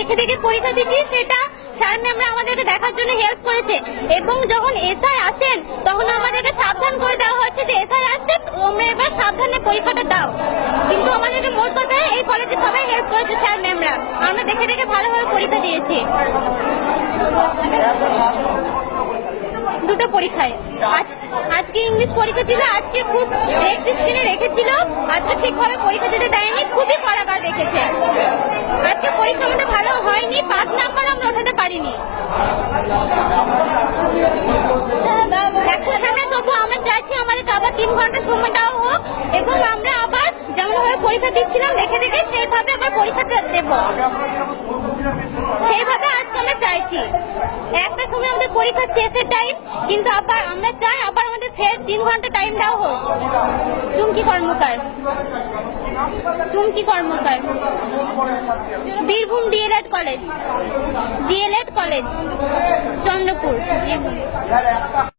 দেখে দেখে পরীক্ষা দিচ্ছি, সেটা স্যার ম্যামরা আমাদেরকে দেখার জন্য হেল্প করেছে। এবং যখন এসআই আসেন তখন আমাদেরকে সাবধান করে দেওয়া হচ্ছে যে এসআই আসছে, তোমরা এবার সাবধানে পরীক্ষাটা দাও। কিন্তু আমাদেরকে মোট কথা এই কলেজে সবাই হেল্প করেছে, স্যার ম্যামরা। আমরা দেখে দেখে ভালোভাবে পরীক্ষা দিয়েছি। দুটো পরীক্ষায় আজকে ইংলিশ পরীক্ষা ছিল, আজকে খুব রেস্ট স্ক্রিনে রেখেছিল, আজকে ঠিকভাবে পরীক্ষা দিতে দেয়নি, খুবই কারাগার রেখেছে। আজকে পরীক্ষা আমাদের ভালো হয়নি, 5 নাম্বার আমরা ওঠাতে পারিনি। এখন আমরা তবু আমরা চাইছি আমাদেরকে আবার 3 ঘন্টা সময় দেওয়া হোক এবং আমরা আবার যেমনভাবে পরীক্ষা দিচ্ছিলাম দেখে দেখে সেইভাবে আবার পরীক্ষা দেব, সেইভাবে আজকে আমরা চাইছি। একটা সময় আমাদের পরীক্ষা শেষের টাইম, কিন্তু আবার আমরা চাই আবার আমাদের ফের 3 ঘন্টা টাইম দেওয়া হোক। চুমকি কর্মকার, বীরভূম ডিএলএড কলেজ, চন্দ্রপুর।